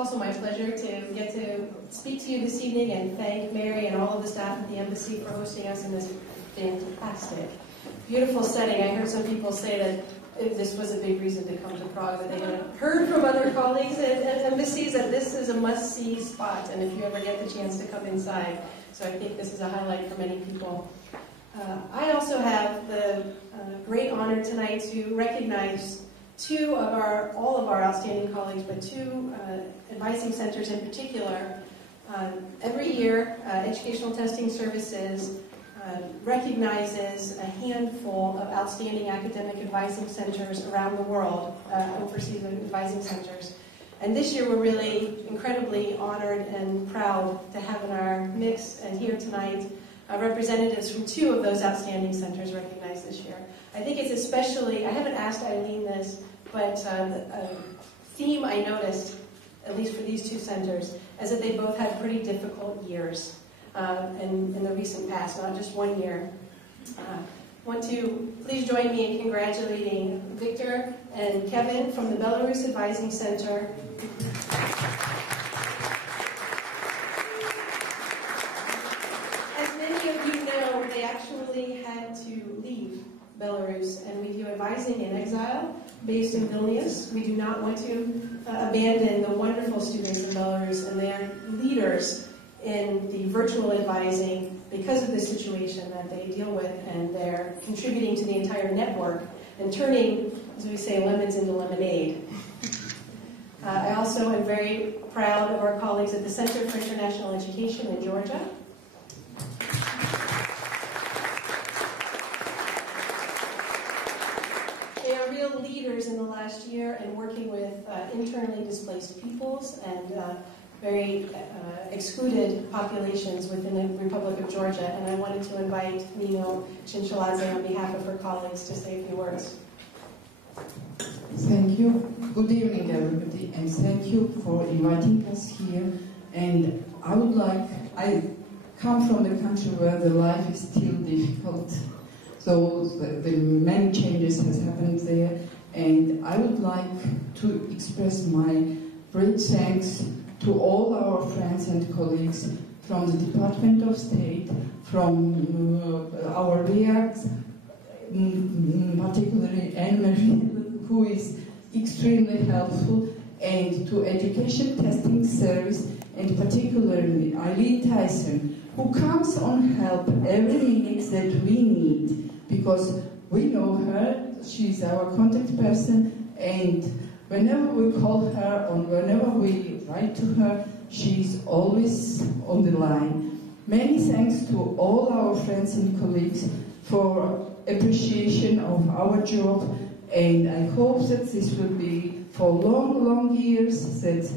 also my pleasure to get to speak to you this evening and thank Mary and all of the staff at the embassy for hosting us in this fantastic, beautiful setting. I heard some people say that this was a big reason to come to Prague, but they had heard from other colleagues at embassies that this is a must-see spot, and if you ever get the chance to come inside. So I think this is a highlight for many people. I also have the great honor tonight to recognize all of our outstanding colleagues, but two advising centers in particular. Every year, Educational Testing Services recognizes a handful of outstanding academic advising centers around the world, overseas advising centers. And this year we're really incredibly honored and proud to have in our mix and here tonight representatives from two of those outstanding centers recognized this year. I think it's especially, I haven't asked Eileen this, but a theme I noticed, at least for these two centers, is that they both had pretty difficult years in the recent past, not just 1 year. Want to please join me in congratulating Victor and Kevin from the Belarus Advising Center. As many of you know, they actually had to leave Belarus, and we do advising in exile based in Vilnius. We do not want to abandon the wonderful students in Belarus, and they are leaders in the virtual advising because of the situation that they deal with, and they're contributing to the entire network and turning, as we say, lemons into lemonade. I also am very proud of our colleagues at the Center for International Education in Georgia. They are real leaders in the last year in working with internally displaced peoples and very excluded populations within the Republic of Georgia, and I wanted to invite Nino Chinshaladze on behalf of her colleagues to say a few words. Thank you. Good evening, everybody, and thank you for inviting us here. And I come from a country where the life is still difficult, so the many changes has happened there, and I would like to express my great thanks to all our friends and colleagues from the Department of State, from our REACTs, particularly Anne-Marie, who is extremely helpful, and to Education Testing Service, and particularly Eileen Tyson, who comes on help every minute that we need, because we know her, she's our contact person, and whenever we call her or whenever we write to her, she's always on the line. Many thanks to all our friends and colleagues for appreciation of our job, and I hope that this will be for long, long years, that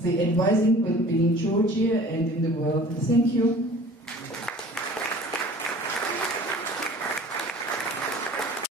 the advising will be in Georgia and in the world. Thank you.